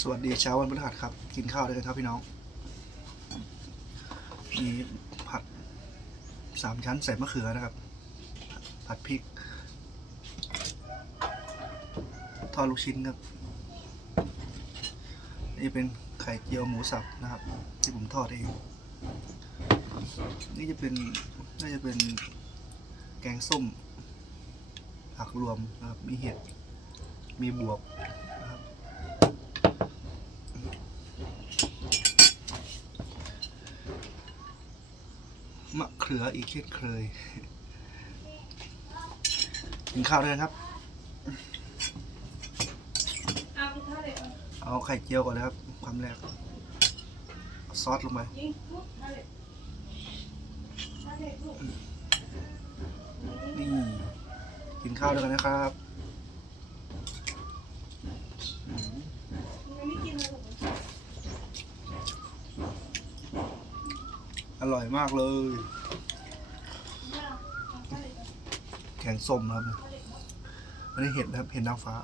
สวัสดีเช้าวันพฤหัสครับ กินข้าวด้วยกันครับพี่น้องมีผัดสามชั้นใส่มะเขือนะครับ ผัดพริก ทอดลูกชิ้นครับ นี่เป็นไข่เจียวหมูสับนะครับ ที่ผมทอดเอง นี่จะเป็นน่าจะเป็นแกงส้มผักรวมนะครับ มีเห็ด มีบวบ มะเขืออีกเช่นเคยกินข้าวด้วยครับ เอาไข่เจียวก่อนเลยครับความแรกซอสลงไปยิงทุกท่านี่กินข้าวด้วยกันนะครับอืม ยังไม่กินเลยลูก อร่อยมากเลยย่าเอาท่าเลยก่อนแกงส้มนะครับอันนี้เห็ดนะครับ เห็ดนางฟ้าอ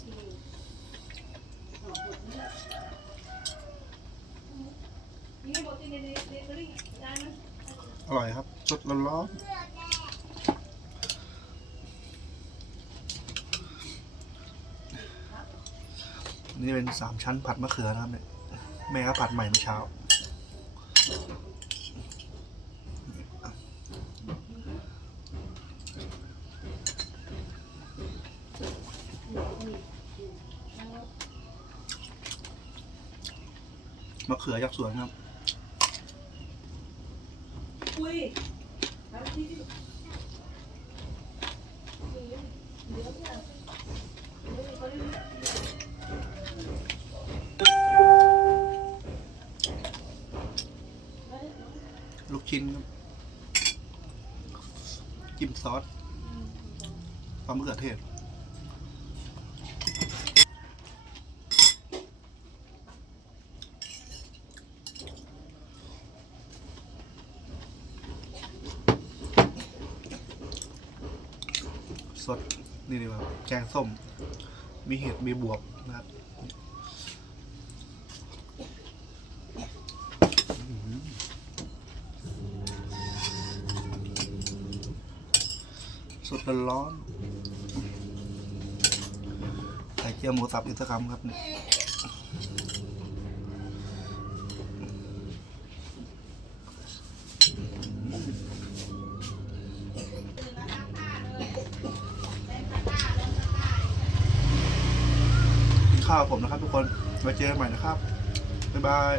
เคเอาหมดนี่แหละยิงให้หมดที่ในในในบริได้ไหมอร่อยครับสดร้อนๆ นี่เป็นสามชั้นผัดมะเขือนะครับเนี่ยแม่ก็ผัดใหม่เมื่อเช้า มะเขือจากสวนครับอุ้ยแล้วที่ที่เดี๋ยว ชิ้นครับจิ้มซอสปลามะเขือเทศ สด นี่ดีกว่าแกงส้ม มีเห็ด มีบวบนะครับอื้อหือ สดร้อนๆไข่เจียวหมูสับอีกสักคำครับเนี่ยข้าวผมนะครับทุกคนไว้เจอกันใหม่นะครับ บ๊ายบาย